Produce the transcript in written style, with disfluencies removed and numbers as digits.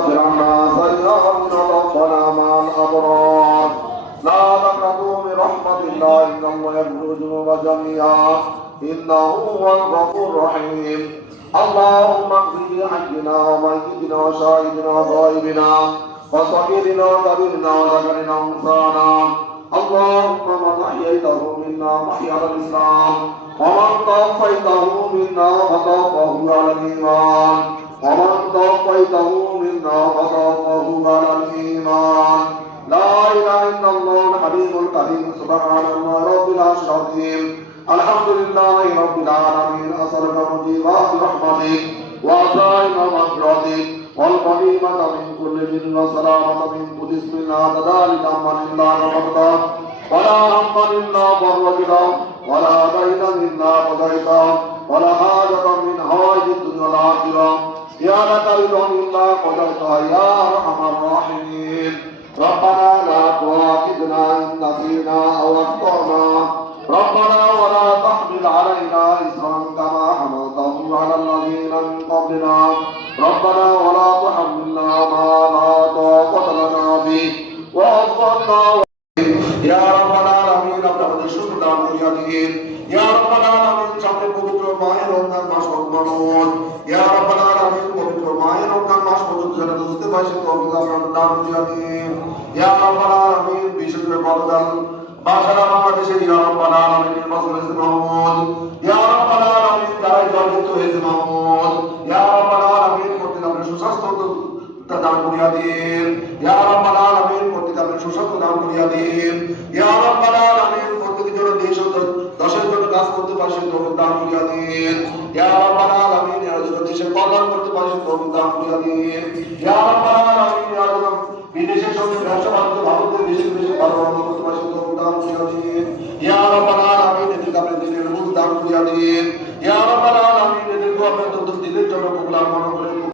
عنا سيئاتنا توفنا مع الأبرار لا تقنطوا من رحمة الله إنه يغفر الذنوب جميعا إنه هو الغفور الرحيم. اللهم اغفر لحينا وميتنا وشاهدنا وغائبنا وصغيرنا وكبيرنا وذكرنا وانثانا. اللهم من أحييته منا فأحيا على الإسلام ومن توفيته منا فتوفه على الإيمان ومن توفيته منا فتوفه على الإيمان. لا إله إلا الله الحليم الكريم سبحان الله رب العرش العظيم. الحمد لله رب العالمين. أسألك موجبات رحمتك وعزائم مغفرتك والغنيمة من كل بر والسلامة من كل اسم لا ذلك من إلا غفرته ولا هم إلا فرجته ولا دينا إلا قضيته ولا حاجة من حوائج الدنيا والآخرة يا لك رضا إلا قضيتها يا أرحم الراحمين. ربنا لا تؤاخذنا إن نسينا أو أخطأنا ربنا ولا تحمل علينا إصرا كما حملته على الذين من قبلنا ربنا ولا تحملنا ما لا طاقة لنا به واعف عنا يا رب العالمين. আপনাদের শুকর দান করিয়া দিন ইয়া রব্বাল আলামিন। সামনে পবিত্র মাহে রমজান মাস আগমন ইয়া রব্বাল আলামিন। পবিত্র মাহে রমজান মাস পর্যন্ত যারা বুঝতে পারছে তৌফিক দান করিয়া দিন ইয়া রব্বাল আলামিন। বিশেষ করে বলদান বাসারা বাংলাদেশে ইয়া রব্বাল আলামিন নির্বাচন হয়েছে মাহমুদ ইয়া রব্বাল আলামিন। যারা জয়যুক্ত হয়েছে মাহমুদ ইয়া রব্বাল আলামিন। প্রত্যেক আপনার সুস্বাস্থ্য দান করিয়া দিন ইয়া রব্বাল আলামিন। প্রত্যেক আপনার সুস্বাস্থ্য দান করিয়া দিন ইয়া রব্বাল আলামিন। প্রত্যেক জন দেশের জন্য কাজ করতে পারছে তৌফিক দান করিয়া দিন ইয়া রব্বাল আলামিন। এরা যেন দেশের কল্যাণ করতে পারছে তৌফিক দান করিয়া দিন ইয়া রব্বাল আলামিন। এরা যেন বিদেশের সঙ্গে ব্যবসা বাণিজ্য ভারতের দেশে ভালো করতে পারছে তৌফিক দান করিয়া দিন ইয়া রব্বাল আলামিন। এদেরকে আপনি দিনের বুঝ দান করিয়া দিন ইয়া রব্বাল আলামিন। এদেরকে আপনার দিনের জন্য কবুল মনে করে